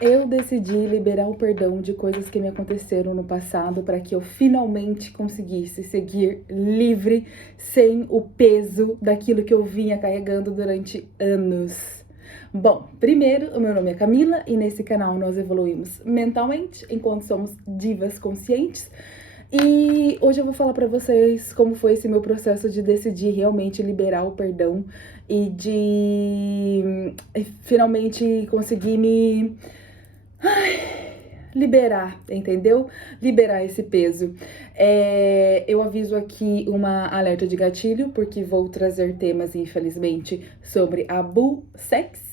Eu decidi liberar o perdão de coisas que me aconteceram no passado para que eu finalmente conseguisse seguir livre, sem o peso daquilo que eu vinha carregando durante anos. Bom, primeiro, o meu nome é Camila e nesse canal nós evoluímos mentalmente enquanto somos divas conscientes. E hoje eu vou falar pra vocês como foi esse meu processo de decidir realmente liberar o perdão e de finalmente conseguir me liberar, entendeu? Liberar esse peso. Eu aviso aqui uma alerta de gatilho, porque vou trazer temas, infelizmente, sobre abu sex.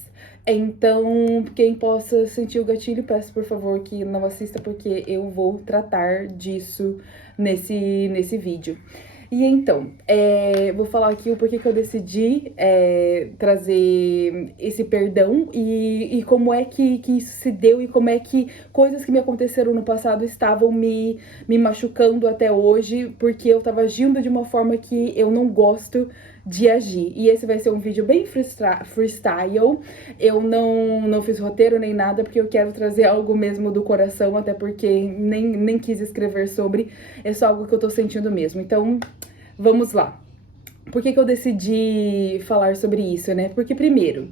Então, quem possa sentir o gatilho, peço por favor que não assista, porque eu vou tratar disso nesse vídeo. E então, vou falar aqui o porquê que eu decidi trazer esse perdão e como é que isso se deu e como é que coisas que me aconteceram no passado estavam me machucando até hoje, porque eu tava agindo de uma forma que eu não gosto de agir. E esse vai ser um vídeo bem freestyle. Eu não fiz roteiro nem nada, porque eu quero trazer algo mesmo do coração, até porque nem quis escrever sobre, é só algo que eu tô sentindo mesmo. Então, vamos lá. Por que eu decidi falar sobre isso, né? Porque, primeiro,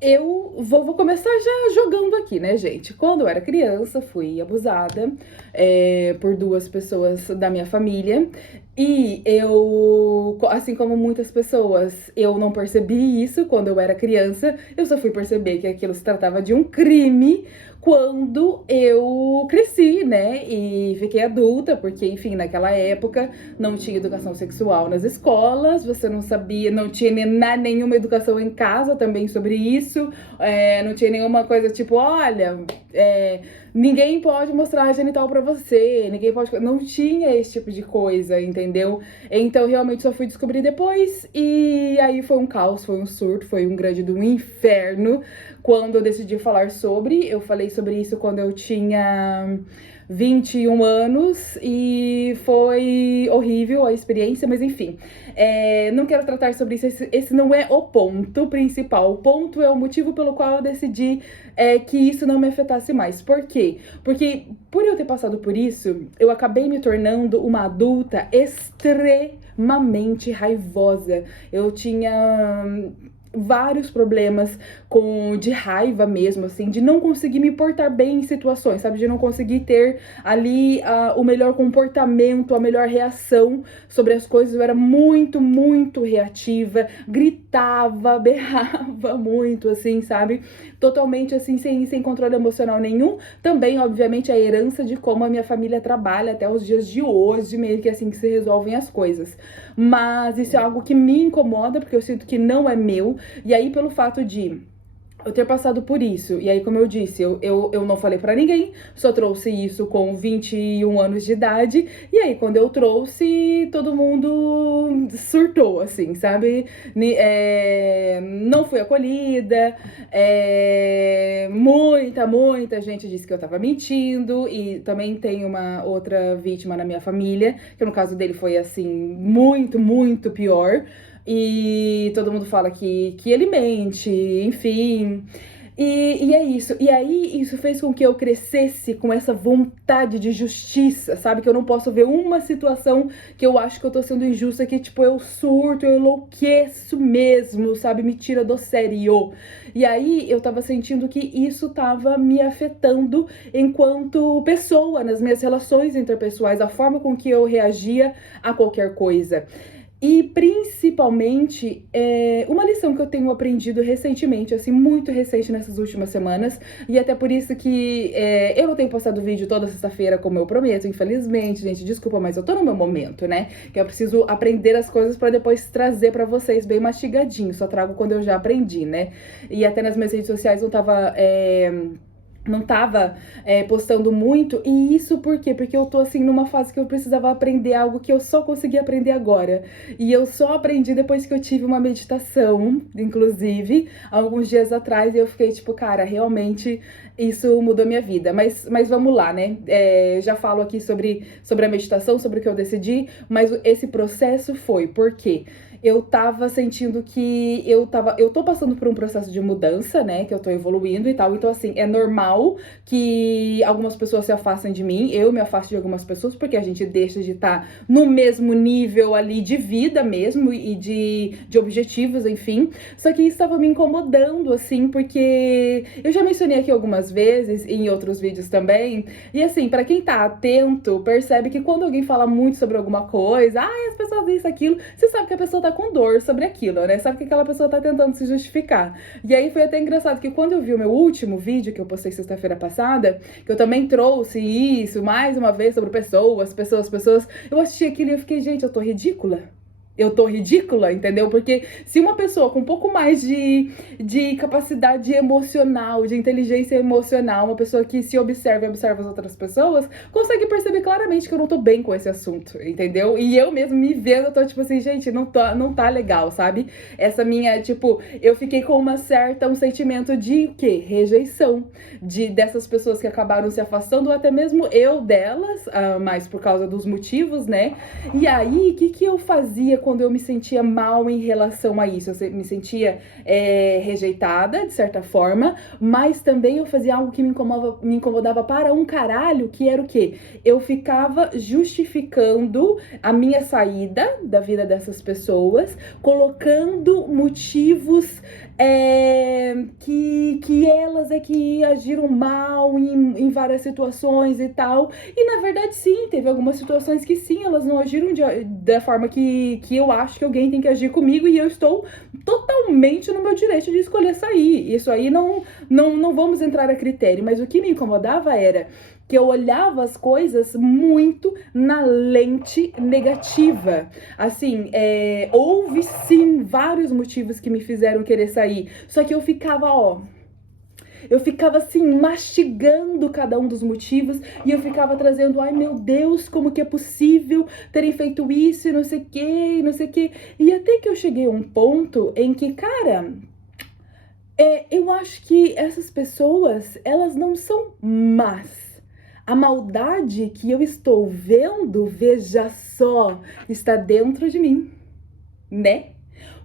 eu vou começar já jogando aqui, né, gente? Quando eu era criança, fui abusada por duas pessoas da minha família. E eu, assim como muitas pessoas, eu não percebi isso quando eu era criança. Eu só fui perceber que aquilo se tratava de um crime quando eu cresci, né? E fiquei adulta, porque, enfim, naquela época não tinha educação sexual nas escolas, você não sabia, não tinha nenhuma educação em casa também sobre isso, não tinha nenhuma coisa tipo, olha, ninguém pode mostrar a genital pra você, ninguém pode... Não tinha esse tipo de coisa, entendeu? Então, realmente, só fui descobrir depois, e aí foi um caos, foi um surto, foi um grande do inferno, quando eu decidi falar sobre. Eu falei sobre isso quando eu tinha 21 anos e foi horrível a experiência, mas enfim, não quero tratar sobre isso, esse não é o ponto principal. O ponto é o motivo pelo qual eu decidi que isso não me afetasse mais. Por quê? Porque por eu ter passado por isso, eu acabei me tornando uma adulta extremamente raivosa. Eu tinha vários problemas de raiva mesmo, assim, de não conseguir me portar bem em situações, sabe? De não conseguir ter ali o melhor comportamento, a melhor reação sobre as coisas. Eu era muito, muito reativa, gritava, berrava muito, assim, sabe? Totalmente, assim, sem controle emocional nenhum. Também, obviamente, a herança de como a minha família trabalha até os dias de hoje, meio que assim que se resolvem as coisas. Mas isso é algo que me incomoda, porque eu sinto que não é meu. E aí, pelo fato de eu ter passado por isso, e aí, como eu disse, eu não falei pra ninguém, só trouxe isso com 21 anos de idade, e aí, quando eu trouxe, todo mundo surtou, assim, sabe? Não fui acolhida, muita gente disse que eu tava mentindo, e também tem uma outra vítima na minha família, que no caso dele foi, assim, muito, muito pior. E todo mundo fala que ele mente, enfim. E é isso. E aí, isso fez com que eu crescesse com essa vontade de justiça, sabe? Que eu não posso ver uma situação que eu acho que eu tô sendo injusta, que, tipo, eu surto, eu enlouqueço mesmo, sabe? Me tira do sério. E aí, eu tava sentindo que isso tava me afetando enquanto pessoa, nas minhas relações interpessoais, a forma com que eu reagia a qualquer coisa. E principalmente, uma lição que eu tenho aprendido recentemente, assim, muito recente nessas últimas semanas, e até por isso que eu não tenho postado vídeo toda sexta-feira como eu prometo, infelizmente, gente, desculpa, mas eu tô no meu momento, né? Que eu preciso aprender as coisas pra depois trazer pra vocês bem mastigadinho, só trago quando eu já aprendi, né? E até nas minhas redes sociais não tava postando muito, e isso por quê? Porque eu tô assim numa fase que eu precisava aprender algo que eu só consegui aprender agora, e eu só aprendi depois que eu tive uma meditação, inclusive, alguns dias atrás, e eu fiquei tipo, cara, realmente isso mudou minha vida, mas vamos lá, né? Já falo aqui sobre a meditação, sobre o que eu decidi, mas esse processo foi, por quê? eu tava sentindo que eu tô passando por um processo de mudança, né, que eu tô evoluindo e tal, então assim, é normal que algumas pessoas se afastem de mim, eu me afasto de algumas pessoas, porque a gente deixa de estar no mesmo nível ali de vida mesmo, e de objetivos, enfim, só que isso tava me incomodando, assim, porque eu já mencionei aqui algumas vezes, e em outros vídeos também, e assim, pra quem tá atento, percebe que quando alguém fala muito sobre alguma coisa, as pessoas dizem isso, aquilo, você sabe que a pessoa tá com dor sobre aquilo, né? Sabe que aquela pessoa tá tentando se justificar. E aí foi até engraçado que quando eu vi o meu último vídeo, que eu postei sexta-feira passada, que eu também trouxe isso mais uma vez sobre pessoas, eu assisti aquilo e eu fiquei, gente, eu tô ridícula. Eu tô ridícula, entendeu? Porque se uma pessoa com um pouco mais de capacidade emocional, de inteligência emocional, uma pessoa que se observa e observa as outras pessoas, consegue perceber claramente que eu não tô bem com esse assunto, entendeu? E eu mesmo me vendo, eu tô tipo assim, gente, não tá legal, sabe? Essa minha, tipo, eu fiquei com um sentimento de o quê? Rejeição. Dessas pessoas que acabaram se afastando, ou até mesmo eu delas, mas por causa dos motivos, né? E aí, o que eu fazia quando eu me sentia mal em relação a isso? Eu me sentia rejeitada, de certa forma, mas também eu fazia algo que me incomodava para um caralho, que era o quê? Eu ficava justificando a minha saída da vida dessas pessoas, colocando motivos que elas é que agiram mal em várias situações e tal. E na verdade sim, teve algumas situações que sim, elas não agiram da forma que eu acho que alguém tem que agir comigo, e eu estou totalmente no meu direito de escolher sair. Isso aí não vamos entrar a critério, mas o que me incomodava era que eu olhava as coisas muito na lente negativa. Assim, houve sim vários motivos que me fizeram querer sair, só que eu ficava, eu ficava assim, mastigando cada um dos motivos, e eu ficava trazendo, ai meu Deus, como que é possível terem feito isso, e não sei o que, não sei o que. E até que eu cheguei a um ponto em que, cara, eu acho que essas pessoas, elas não são más. A maldade que eu estou vendo, veja só, está dentro de mim, né?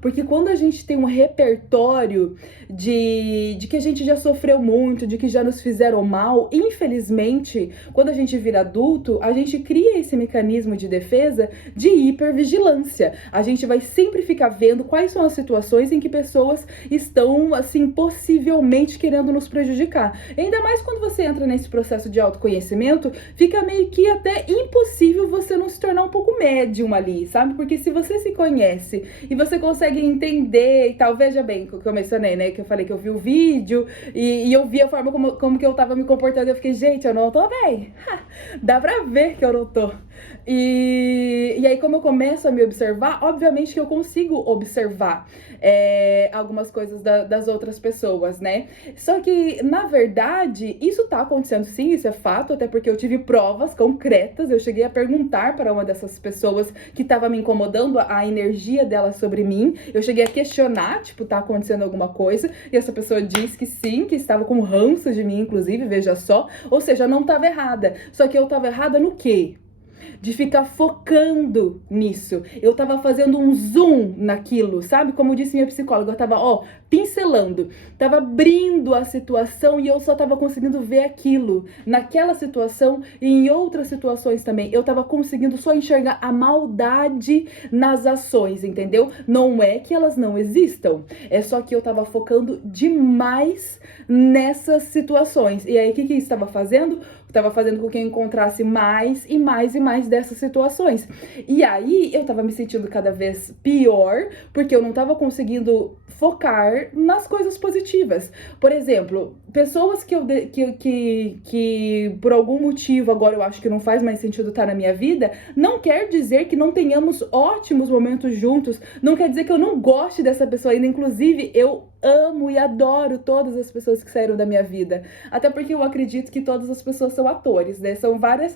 Porque quando a gente tem um repertório de que a gente já sofreu muito, de que já nos fizeram mal, infelizmente, quando a gente vira adulto, a gente cria esse mecanismo de defesa de hipervigilância. A gente vai sempre ficar vendo quais são as situações em que pessoas estão, assim, possivelmente querendo nos prejudicar. Ainda mais quando você entra nesse processo de autoconhecimento, fica meio que até impossível você não se tornar um pouco médium ali, sabe? Porque se você se conhece e você consegue entender e tal, veja bem, que eu mencionei, né, que eu falei que eu vi o vídeo e eu vi a forma como que eu tava me comportando, eu fiquei, gente, eu não tô bem, dá pra ver que eu não tô. E aí, como eu começo a me observar, obviamente que eu consigo observar algumas coisas das outras pessoas, né? Só que, na verdade, isso tá acontecendo sim, isso é fato, até porque eu tive provas concretas, eu cheguei a perguntar para uma dessas pessoas que tava me incomodando, a energia dela sobre mim, eu cheguei a questionar, tipo, tá acontecendo alguma coisa, e essa pessoa disse que sim, que estava com ranço de mim, inclusive, veja só, ou seja, eu não tava errada, só que eu tava errada no quê? De ficar focando nisso. Eu tava fazendo um zoom naquilo, sabe? Como disse minha psicóloga, eu tava, pincelando, tava abrindo a situação, e eu só tava conseguindo ver aquilo. Naquela situação e em outras situações também, eu tava conseguindo só enxergar a maldade nas ações, entendeu? Não é que elas não existam, é só que eu tava focando demais nessas situações. E aí, o que isso estava fazendo? Estava fazendo com que eu encontrasse mais e mais e mais dessas situações. E aí, eu tava me sentindo cada vez pior, porque eu não tava conseguindo focar nas coisas positivas. Por exemplo, pessoas que por algum motivo agora eu acho que não faz mais sentido estar na minha vida, não quer dizer que não tenhamos ótimos momentos juntos, não quer dizer que eu não goste dessa pessoa ainda, inclusive eu amo e adoro todas as pessoas que saíram da minha vida. Até porque eu acredito que todas as pessoas são atores, né? São várias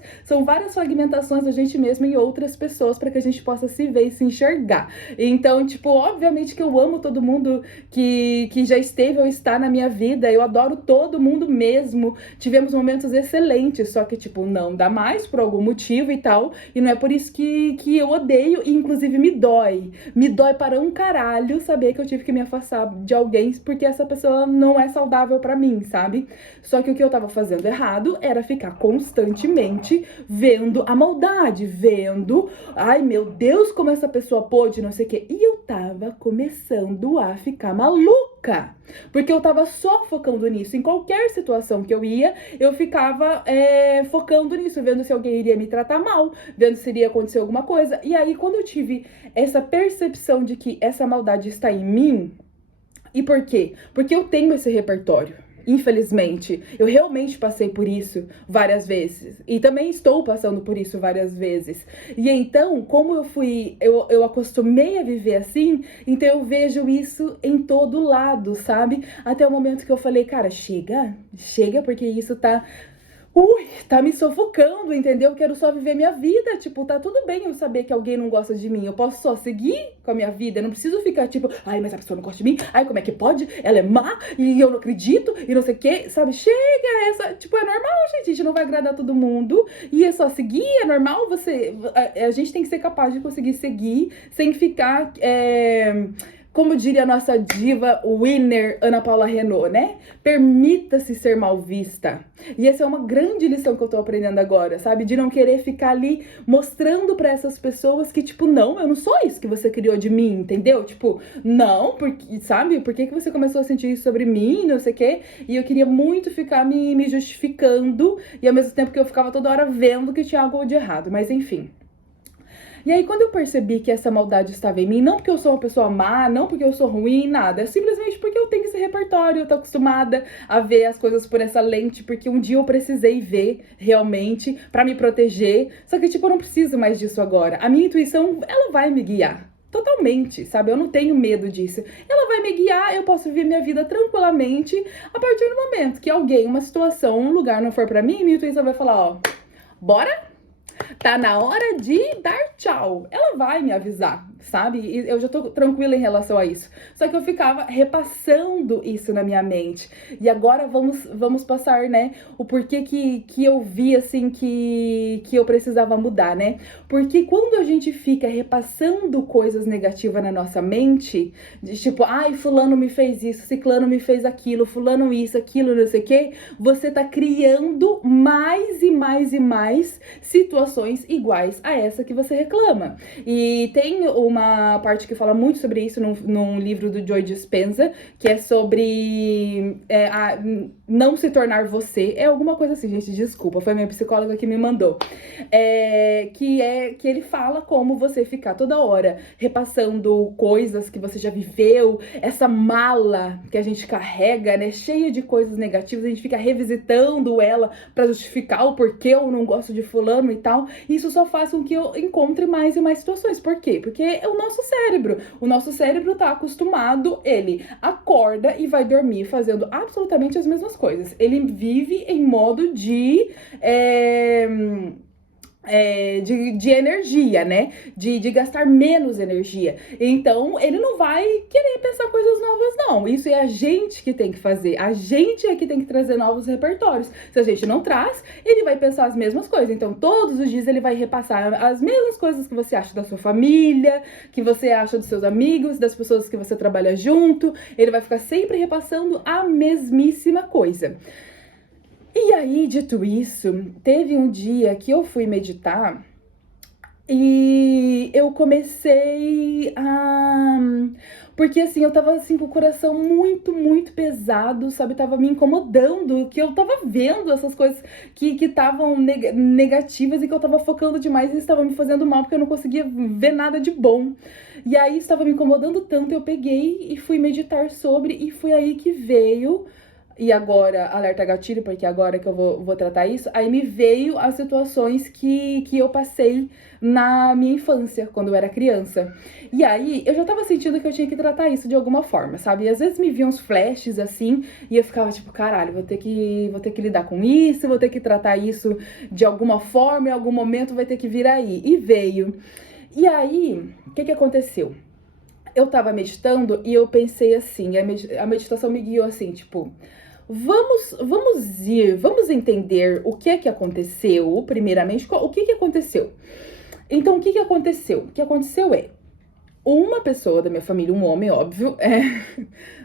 fragmentações da gente mesmo em outras pessoas para que a gente possa se ver e se enxergar. Então, tipo, obviamente que eu amo todo mundo que já esteve ou está na minha vida. Eu adoro todo mundo mesmo. Tivemos momentos excelentes, só que, tipo, não dá mais por algum motivo e tal. E não é por isso que eu odeio e, inclusive, me dói. Me dói para um caralho saber que eu tive que me afastar de alguém porque essa pessoa não é saudável pra mim, sabe? Só que o que eu tava fazendo errado era ficar constantemente vendo a maldade, vendo, ai meu Deus, como essa pessoa pôde, não sei o quê. E eu tava começando a ficar maluca, porque eu tava só focando nisso. Em qualquer situação que eu ia, eu ficava focando nisso, vendo se alguém iria me tratar mal, vendo se iria acontecer alguma coisa. E aí, quando eu tive essa percepção de que essa maldade está em mim, e por quê? Porque eu tenho esse repertório. Infelizmente, eu realmente passei por isso várias vezes. E também estou passando por isso várias vezes. E então, como eu acostumei a viver assim, então eu vejo isso em todo lado, sabe? Até o momento que eu falei, cara, chega, porque isso tá me sufocando, entendeu? Eu quero só viver minha vida, tipo, tá tudo bem eu saber que alguém não gosta de mim, eu posso só seguir com a minha vida, eu não preciso ficar tipo, ai, mas a pessoa não gosta de mim, ai, como é que pode? Ela é má, e eu não acredito, e não sei o que, sabe? Chega, tipo, é normal, gente, a gente não vai agradar todo mundo, e é só seguir, é normal a gente tem que ser capaz de conseguir seguir, sem ficar, como diria a nossa diva winner Ana Paula Renault, né? Permita-se ser mal vista. E essa é uma grande lição que eu tô aprendendo agora, sabe? De não querer ficar ali mostrando pra essas pessoas que, tipo, não, eu não sou isso que você criou de mim, entendeu? Tipo, não, porque, sabe? Por que você começou a sentir isso sobre mim, não sei o quê? E eu queria muito ficar me justificando e ao mesmo tempo que eu ficava toda hora vendo que tinha algo de errado, mas enfim. E aí, quando eu percebi que essa maldade estava em mim, não porque eu sou uma pessoa má, não porque eu sou ruim, nada, é simplesmente porque eu tenho esse repertório, eu tô acostumada a ver as coisas por essa lente, porque um dia eu precisei ver realmente pra me proteger, só que, tipo, eu não preciso mais disso agora. A minha intuição, ela vai me guiar. Totalmente, sabe? Eu não tenho medo disso. Ela vai me guiar, eu posso viver minha vida tranquilamente a partir do momento que alguém, uma situação, um lugar não for pra mim, minha intuição vai falar, ó, bora? Tá na hora de dar tchau. Ela vai me avisar, sabe? E eu já tô tranquila em relação a isso. Só que eu ficava repassando isso na minha mente. E agora vamos passar, né, o porquê que eu vi, assim, que eu precisava mudar, né? Porque quando a gente fica repassando coisas negativas na nossa mente, de tipo, ai, fulano me fez isso, ciclano me fez aquilo, fulano isso, aquilo, não sei o quê, você tá criando mais e mais e mais situações iguais a essa que você reclama. E tem uma parte que fala muito sobre isso num livro do Joe Dispenza, que é sobre não se tornar você. É alguma coisa assim, gente, desculpa, foi minha psicóloga que me mandou. Que ele fala como você ficar toda hora repassando coisas que você já viveu, essa mala que a gente carrega, né, cheia de coisas negativas, a gente fica revisitando ela pra justificar o porquê eu não gosto de fulano e tal. Isso só faz com que eu encontre mais e mais situações. Por quê? Porque é o nosso cérebro tá acostumado, ele acorda e vai dormir fazendo absolutamente as mesmas coisas. Ele vive em modo de energia, né? De gastar menos energia. Então, ele não vai querer pensar coisas novas, não. Isso é a gente que tem que fazer. A gente é que tem que trazer novos repertórios. Se a gente não traz, ele vai pensar as mesmas coisas. Então, todos os dias ele vai repassar as mesmas coisas que você acha da sua família, que você acha dos seus amigos, das pessoas que você trabalha junto. Ele vai ficar sempre repassando a mesmíssima coisa. E aí, dito isso, teve um dia que eu fui meditar e eu comecei a... Porque, assim, eu tava, assim, com o coração muito, muito pesado, sabe? Tava me incomodando, que eu tava vendo essas coisas que estavam negativas e que eu tava focando demais e estava me fazendo mal porque eu não conseguia ver nada de bom. E aí, estava me incomodando tanto, eu peguei e fui meditar sobre e foi aí que veio e agora, alerta gatilho, porque agora que eu vou tratar isso, aí me veio as situações que eu passei na minha infância, quando eu era criança. E aí, eu já tava sentindo que eu tinha que tratar isso de alguma forma, sabe? E às vezes me vinham uns flashes, assim, e eu ficava tipo, caralho, vou ter que lidar com isso, vou ter que tratar isso de alguma forma, em algum momento vai ter que vir aí. E veio. E aí, o que aconteceu? Eu tava meditando e eu pensei assim, a meditação me guiou assim, tipo, vamos entender o que é que aconteceu, primeiramente, o que aconteceu. Então, o que aconteceu? O que aconteceu é, uma pessoa da minha família, um homem, óbvio,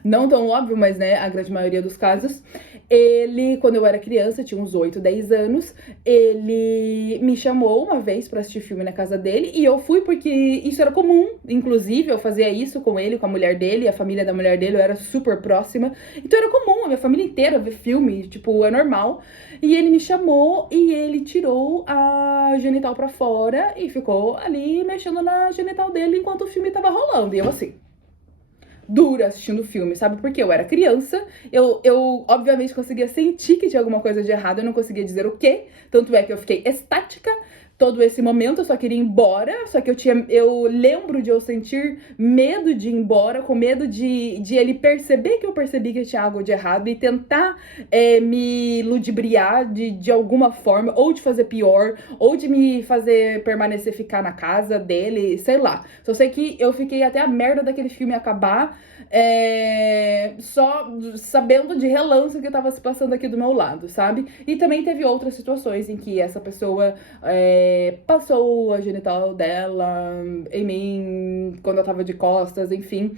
não tão óbvio, mas né, a grande maioria dos casos, ele, quando eu era criança, tinha uns 8, 10 anos, ele me chamou uma vez pra assistir filme na casa dele, e eu fui porque isso era comum, inclusive, eu fazia isso com ele, com a mulher dele, a família da mulher dele, eu era super próxima, então era comum, a minha família inteira ver filme, tipo, é normal, e ele me chamou e ele tirou a genital pra fora e ficou ali mexendo na genital dele enquanto o filme tava rolando, e eu assim, dura assistindo o filme, sabe? Porque eu era criança, eu obviamente conseguia sentir que tinha alguma coisa de errado, eu não conseguia dizer o quê, tanto é que eu fiquei estática todo esse momento, eu só queria ir embora, só que eu lembro de eu sentir medo de ir embora, com medo de ele perceber que eu percebi que tinha algo de errado e tentar me ludibriar de alguma forma, ou de fazer pior, ou de me fazer permanecer, ficar na casa dele, sei lá. Só sei que eu fiquei até a merda daquele filme acabar, só sabendo de relance o que tava se passando aqui do meu lado, sabe? E também teve outras situações em que essa pessoa passou a genital dela em mim quando eu tava de costas, enfim.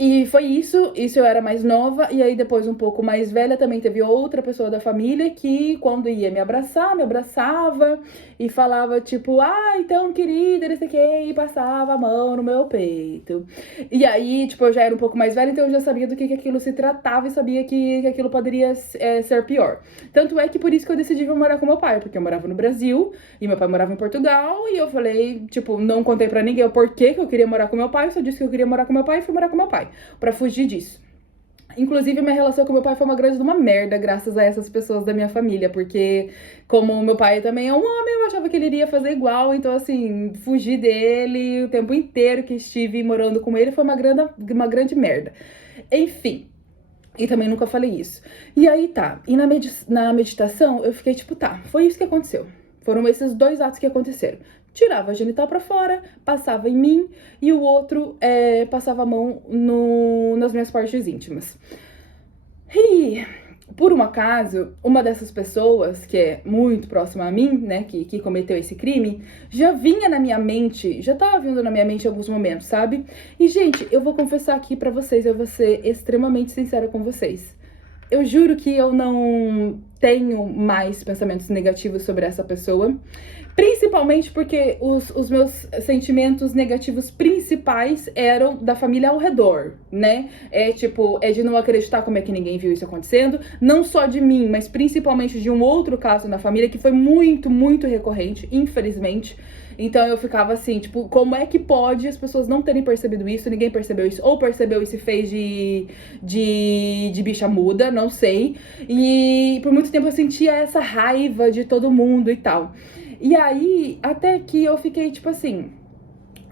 E foi isso eu era mais nova, e aí depois um pouco mais velha também teve outra pessoa da família que quando ia me abraçar, me abraçava e falava tipo, então querida, não sei o que, e passava a mão no meu peito. E aí, tipo, eu já era um pouco mais velha, então eu já sabia do que aquilo se tratava e sabia que aquilo poderia ser pior. Tanto é que por isso que eu decidi vir morar com meu pai, porque eu morava no Brasil e meu pai morava em Portugal, e eu falei, tipo, não contei pra ninguém o porquê que eu queria morar com meu pai, eu só disse que eu queria morar com meu pai e fui morar com meu pai pra fugir disso. Inclusive, minha relação com meu pai foi uma grande uma merda, graças a essas pessoas da minha família, porque como o meu pai também é um homem, eu achava que ele iria fazer igual, então assim, fugir dele o tempo inteiro que estive morando com ele foi uma grande merda. Enfim, e também nunca falei isso. E aí tá, e na meditação eu fiquei tipo, tá, foi isso que aconteceu. Foram esses dois atos que aconteceram. Tirava a genital pra fora, passava em mim, e o outro passava a mão nas minhas partes íntimas. E, por um acaso, uma dessas pessoas, que é muito próxima a mim, né, que cometeu esse crime, já vinha na minha mente, já tava vindo na minha mente em alguns momentos, sabe? E, gente, eu vou confessar aqui pra vocês, eu vou ser extremamente sincera com vocês. Eu juro que eu não tenho mais pensamentos negativos sobre essa pessoa. Principalmente porque os meus sentimentos negativos principais eram da família ao redor, né? É de não acreditar como é que ninguém viu isso acontecendo. Não só de mim, mas principalmente de um outro caso na família que foi muito, muito recorrente, infelizmente. Então eu ficava assim, tipo, como é que pode as pessoas não terem percebido isso, ninguém percebeu isso, ou percebeu e se fez de bicha muda, não sei. E por muito tempo eu sentia essa raiva de todo mundo e tal. E aí, até que eu fiquei tipo assim,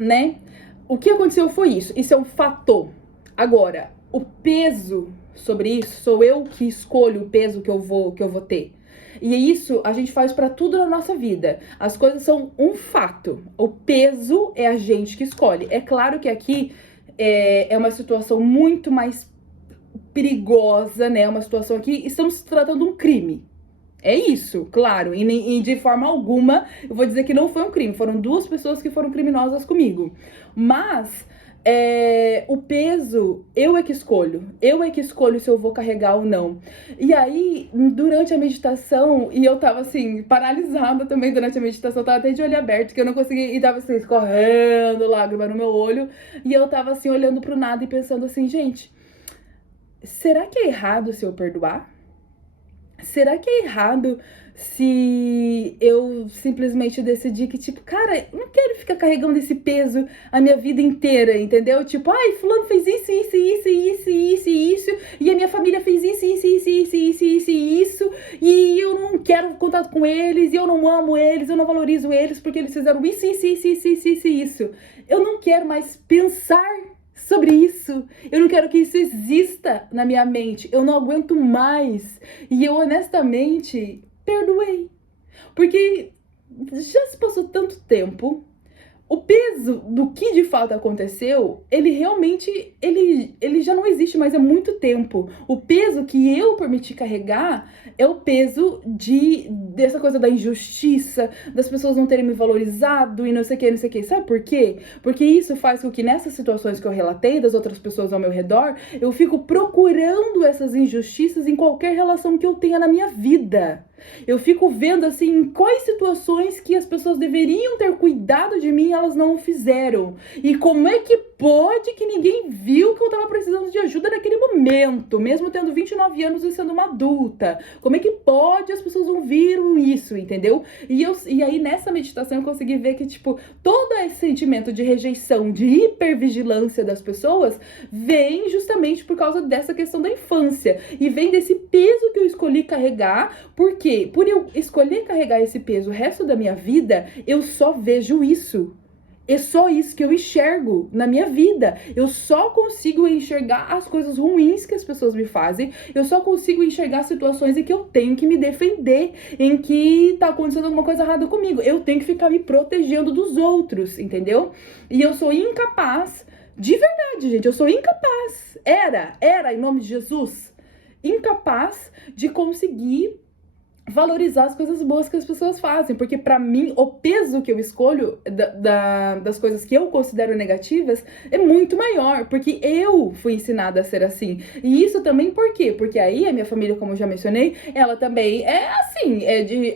né? O que aconteceu foi isso. Isso é um fator. Agora, o peso sobre isso, sou eu que escolho o peso que eu vou ter. E isso a gente faz pra tudo na nossa vida. As coisas são um fato. O peso é a gente que escolhe. É claro que aqui é uma situação muito mais perigosa, né? Uma situação aqui, estamos tratando um crime. É isso, claro, e de forma alguma eu vou dizer que não foi um crime, foram duas pessoas que foram criminosas comigo. Mas o peso, eu é que escolho se eu vou carregar ou não. E aí, durante a meditação, e eu tava assim, paralisada também durante a meditação, eu tava até de olho aberto, que eu não conseguia, e tava assim, escorrendo lágrima no meu olho, e eu tava assim, olhando pro nada e pensando assim, gente, será que é errado se eu perdoar? será que é errado se eu simplesmente decidir que, tipo, cara, eu não quero ficar carregando esse peso a minha vida inteira, entendeu? Tipo, ai, fulano fez isso, e a minha família fez isso, e eu não quero contato com eles, e eu não amo eles, eu não valorizo eles porque eles fizeram isso. Eu não quero mais pensar sobre isso. Eu não quero que isso exista na minha mente. Eu não aguento mais. E eu, honestamente, perdoei. Porque já se passou tanto tempo. O peso do que de fato aconteceu, ele realmente, ele já não existe mais há muito tempo. O peso que eu permiti carregar é o peso dessa coisa da injustiça, das pessoas não terem me valorizado e não sei o que, não sei o que. Sabe por quê? Porque isso faz com que nessas situações que eu relatei, das outras pessoas ao meu redor, eu fico procurando essas injustiças em qualquer relação que eu tenha na minha vida. Eu fico vendo, assim, em quais situações que as pessoas deveriam ter cuidado de mim e elas não o fizeram. E como é que pode que ninguém viu que eu tava precisando de ajuda naquele momento, mesmo tendo 29 anos e sendo uma adulta? Como é que pode as pessoas não viram isso, entendeu? E aí, nessa meditação, eu consegui ver que, tipo, todo esse sentimento de rejeição, de hipervigilância das pessoas, vem justamente por causa dessa questão da infância. E vem desse peso que eu escolhi carregar, porque por eu escolher carregar esse peso o resto da minha vida, eu só vejo isso. É só isso que eu enxergo na minha vida. Eu só consigo enxergar as coisas ruins que as pessoas me fazem. Eu só consigo enxergar situações em que eu tenho que me defender, em que tá acontecendo alguma coisa errada comigo. Eu tenho que ficar me protegendo dos outros, entendeu? E eu sou incapaz, de verdade, gente, eu sou incapaz. Era, em nome de Jesus, incapaz de conseguir valorizar as coisas boas que as pessoas fazem, porque pra mim o peso que eu escolho das coisas que eu considero negativas é muito maior, porque eu fui ensinada a ser assim. E isso também por quê? Porque aí a minha família, como eu já mencionei, ela também é assim,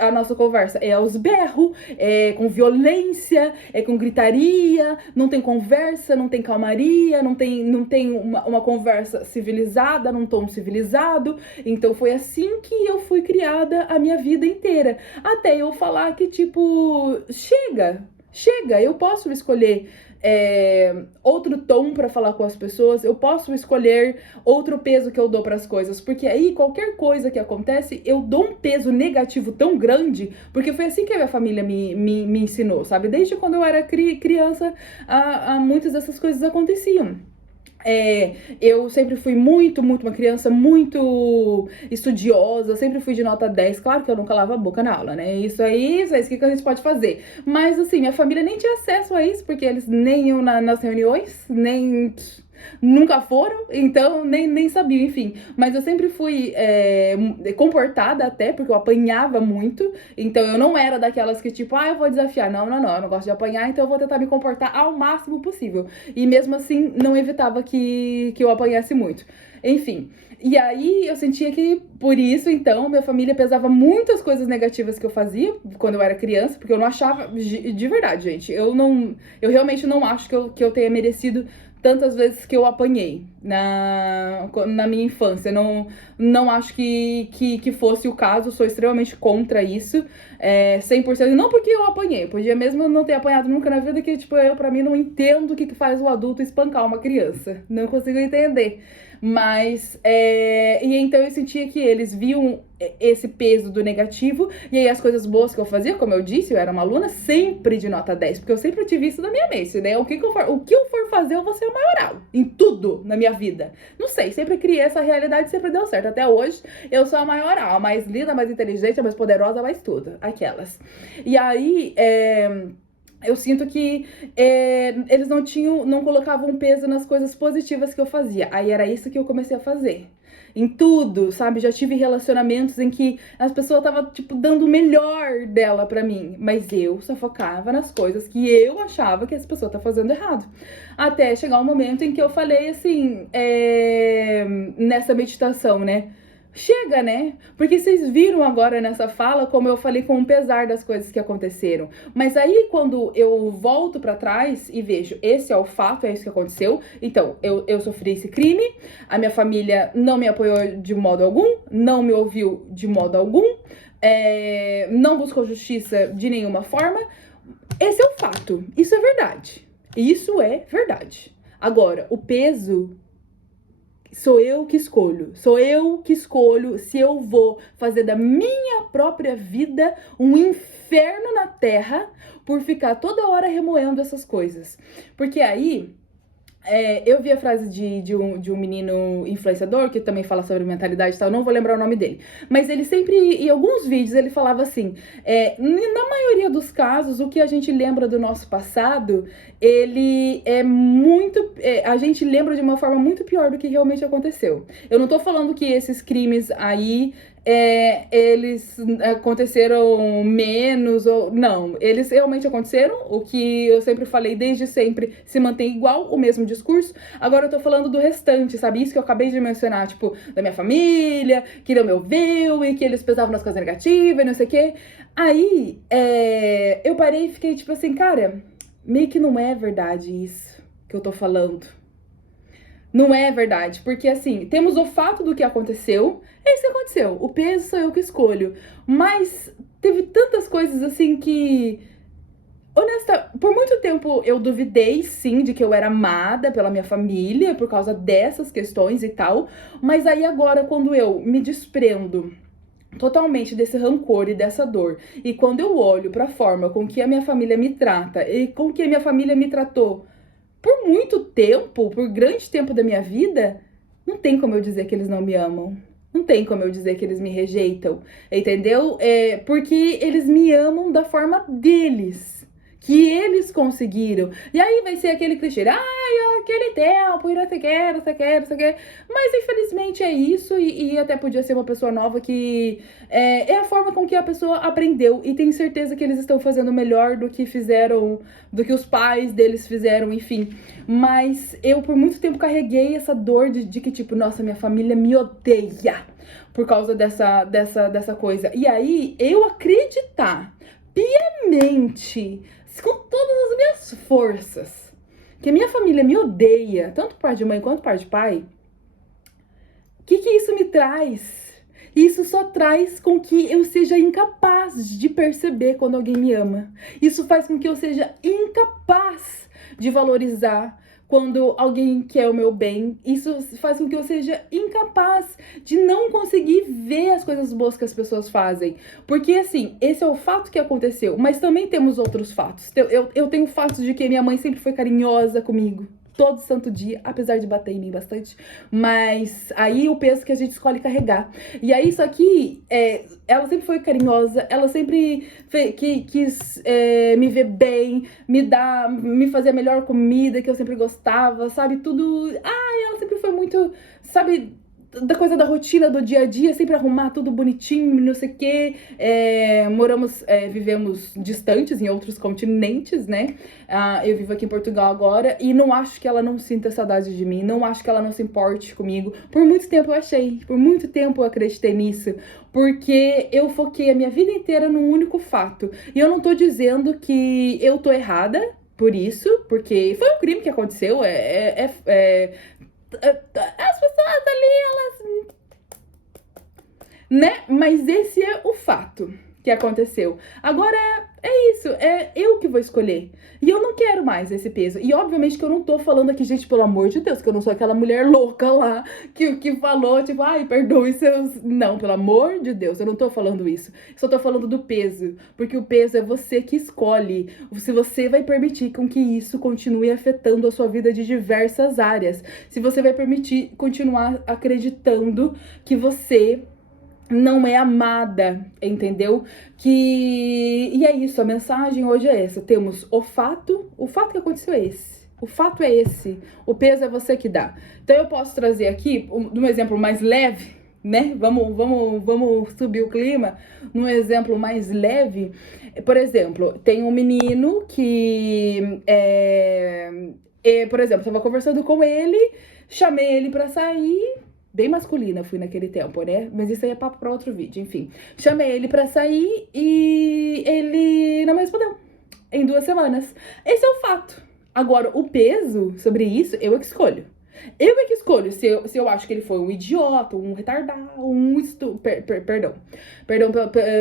a nossa conversa é aos berros, é com violência, é com gritaria, não tem conversa, não tem calmaria, não tem uma conversa civilizada, num tom civilizado. Então foi assim que eu fui criada a minha vida inteira, até eu falar que, tipo, chega, eu posso escolher outro tom pra falar com as pessoas, eu posso escolher outro peso que eu dou pras coisas, porque aí qualquer coisa que acontece, eu dou um peso negativo tão grande, porque foi assim que a minha família me ensinou, sabe? Desde quando eu era criança, muitas dessas coisas aconteciam. Eu sempre fui muito uma criança muito estudiosa, sempre fui de nota 10. Claro que eu nunca lavo a boca na aula, né? Isso aí, o que a gente pode fazer? Mas assim, minha família nem tinha acesso a isso, porque eles nem iam nas reuniões, nem nunca foram, então nem sabiam, enfim. Mas eu sempre fui comportada até, porque eu apanhava muito. Então eu não era daquelas que tipo, eu vou desafiar. Não, eu não gosto de apanhar, então eu vou tentar me comportar ao máximo possível. E mesmo assim, não evitava que eu apanhasse muito. Enfim, e aí eu sentia que, por isso, então, minha família pesava muitas coisas negativas que eu fazia quando eu era criança, porque eu não achava, de verdade, gente, eu realmente não acho que eu tenha merecido tantas vezes que eu apanhei na minha infância. Não acho que fosse o caso, sou extremamente contra isso, 100%. Não porque eu apanhei, podia mesmo não ter apanhado nunca na vida, que tipo, eu pra mim não entendo o que faz o adulto espancar uma criança. Não consigo entender. Mas, e então eu sentia que eles viam esse peso do negativo, e aí as coisas boas que eu fazia, como eu disse, eu era uma aluna sempre de nota 10, porque eu sempre tive isso na minha mente, né? O que eu for fazer, eu vou ser o maioral, em tudo na minha vida. Não sei, sempre criei essa realidade e sempre deu certo. Até hoje, eu sou a maioral, a mais linda, a mais inteligente, a mais poderosa, a mais tudo, aquelas. E aí, eu sinto que eles não colocavam peso nas coisas positivas que eu fazia. Aí era isso que eu comecei a fazer. Em tudo, sabe? Já tive relacionamentos em que as pessoas estavam, tipo, dando o melhor dela pra mim. Mas eu só focava nas coisas que eu achava que as pessoas estavam fazendo errado. Até chegar um momento em que eu falei assim, nessa meditação, né? Chega, né? Porque vocês viram agora nessa fala como eu falei com o pesar das coisas que aconteceram. Mas aí quando eu volto pra trás e vejo, esse é o fato, é isso que aconteceu. Então, eu sofri esse crime, a minha família não me apoiou de modo algum, não me ouviu de modo algum, não buscou justiça de nenhuma forma. Esse é o fato, isso é verdade. Isso é verdade. Agora, o peso sou eu que escolho. Sou eu que escolho se eu vou fazer da minha própria vida um inferno na terra por ficar toda hora remoendo essas coisas. Porque aí eu vi a frase de um menino influenciador que também fala sobre mentalidade e tal, não vou lembrar o nome dele. Mas ele sempre, em alguns vídeos, ele falava assim: na maioria dos casos, o que a gente lembra do nosso passado, ele é muito. A gente lembra de uma forma muito pior do que realmente aconteceu. Eu não tô falando que esses crimes aí eles aconteceram menos ou não, eles realmente aconteceram. O que eu sempre falei desde sempre se mantém igual, o mesmo discurso. Agora eu tô falando do restante, sabe? Isso que eu acabei de mencionar, tipo, da minha família, que não me ouviu e que eles pensavam nas coisas negativas e não sei o quê. Aí eu parei e fiquei tipo assim, cara, meio que não é verdade isso que eu tô falando. Não é verdade, porque assim, temos o fato do que aconteceu, é isso que aconteceu, o peso sou eu que escolho, mas teve tantas coisas assim que, honesta, por muito tempo eu duvidei sim de que eu era amada pela minha família, por causa dessas questões e tal, mas aí agora quando eu me desprendo totalmente desse rancor e dessa dor, e quando eu olho pra forma com que a minha família me trata e com que a minha família me tratou por muito tempo, por grande tempo da minha vida, não tem como eu dizer que eles não me amam. Não tem como eu dizer que eles me rejeitam, entendeu? Porque eles me amam da forma deles, que eles conseguiram. E aí vai ser aquele clichê, ai, aquele tempo, e não sei o que, não sei o que, não sei o que. Mas infelizmente é isso, e até podia ser uma pessoa nova que é a forma com que a pessoa aprendeu. E tenho certeza que eles estão fazendo melhor do que fizeram, do que os pais deles fizeram, enfim. Mas eu por muito tempo carreguei essa dor de que, tipo, nossa, minha família me odeia por causa dessa coisa. E aí eu acreditar piamente, com todas as minhas forças, que a minha família me odeia, tanto por parte de mãe quanto por parte de pai, o que isso me traz? Isso só traz com que eu seja incapaz de perceber quando alguém me ama. Isso faz com que eu seja incapaz de valorizar quando alguém quer o meu bem. Isso faz com que eu seja incapaz de não conseguir ver as coisas boas que as pessoas fazem. Porque, assim, esse é o fato que aconteceu. Mas também temos outros fatos. Eu tenho fatos de que minha mãe sempre foi carinhosa comigo. Todo santo dia, apesar de bater em mim bastante. Mas aí o peso que a gente escolhe carregar. E aí isso aqui, ela sempre foi carinhosa, ela sempre quis me ver bem, me fazer a melhor comida que eu sempre gostava, sabe? Tudo. Ela sempre foi muito, sabe, da coisa da rotina do dia a dia, sempre arrumar tudo bonitinho, não sei o quê. Vivemos distantes em outros continentes, né? Eu vivo aqui em Portugal agora e não acho que ela não sinta saudade de mim, não acho que ela não se importe comigo. Por muito tempo eu achei, por muito tempo eu acreditei nisso, porque eu foquei a minha vida inteira num único fato. E eu não tô dizendo que eu tô errada por isso, porque foi um crime que aconteceu, as pessoas ali, elas, né? Mas esse é o fato que aconteceu. Agora, é isso, é eu que vou escolher. E eu não quero mais esse peso. E obviamente que eu não tô falando aqui, gente, pelo amor de Deus, que eu não sou aquela mulher louca lá que falou, tipo, ai, perdoe seus... Não, pelo amor de Deus, eu não tô falando isso. Só tô falando do peso. Porque o peso é você que escolhe. Se você vai permitir com que isso continue afetando a sua vida de diversas áreas. Se você vai permitir continuar acreditando que você não é amada, entendeu? E é isso, a mensagem hoje é essa. Temos o fato que aconteceu é esse. O fato é esse, o peso é você que dá. Então eu posso trazer aqui um exemplo mais leve, né? Vamos subir o clima num exemplo mais leve. Por exemplo, tem um menino que, por exemplo, eu tava conversando com ele, chamei ele pra sair. bem masculina fui naquele tempo, né? Mas isso aí é papo pra outro vídeo, enfim. Chamei ele pra sair e ele não me respondeu em 2 semanas. Esse é o fato. Agora, o peso sobre isso, eu é que escolho. Eu é que escolho se eu acho que ele foi um idiota, um retardado, perdão. Perdão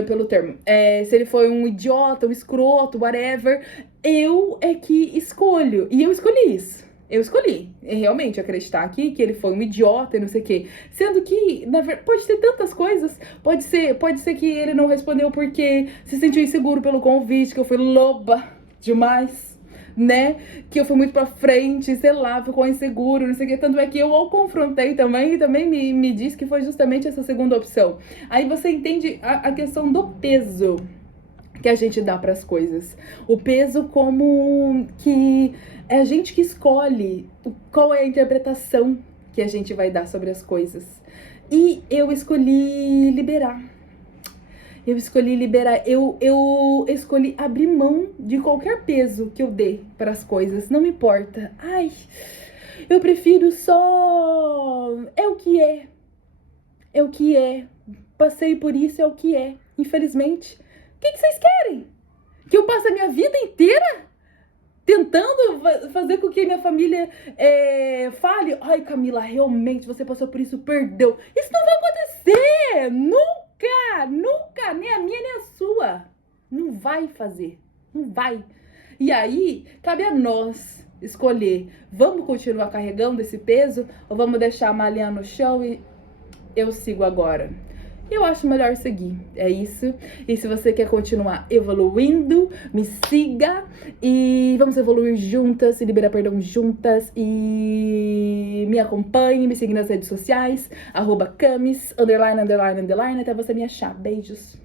pelo termo. Se ele foi um idiota, um escroto, whatever. Eu é que escolho. E eu escolhi isso. Eu escolhi realmente acreditar aqui que ele foi um idiota e não sei o quê. Sendo que, na verdade, pode ser tantas coisas. Pode ser que ele não respondeu porque se sentiu inseguro pelo convite, que eu fui loba demais, né? Que eu fui muito pra frente, sei lá, ficou inseguro, não sei o que. Tanto é que eu o confrontei também e também me disse que foi justamente essa segunda opção. Aí você entende a questão do peso que a gente dá pras coisas. O peso como que é a gente que escolhe qual é a interpretação que a gente vai dar sobre as coisas. E eu escolhi liberar. Eu escolhi liberar, eu escolhi abrir mão de qualquer peso que eu dê para as coisas, não me importa. Ai, eu prefiro só. É o que é. É o que é. Passei por isso, é o que é. Infelizmente. O que vocês querem? Que eu passe a minha vida inteira tentando fazer com que minha família fale: ai, Camila, realmente você passou por isso, perdeu. Isso não vai acontecer! Nunca! Nunca! Nem a minha, nem a sua. Não vai fazer. Não vai. E aí, cabe a nós escolher: vamos continuar carregando esse peso ou vamos deixar a malinha no chão e eu sigo agora? Eu acho melhor seguir, é isso. E se você quer continuar evoluindo, me siga e vamos evoluir juntas, e liberar perdão juntas, e me acompanhe, me siga nas redes sociais, @camis___, até você me achar. Beijos.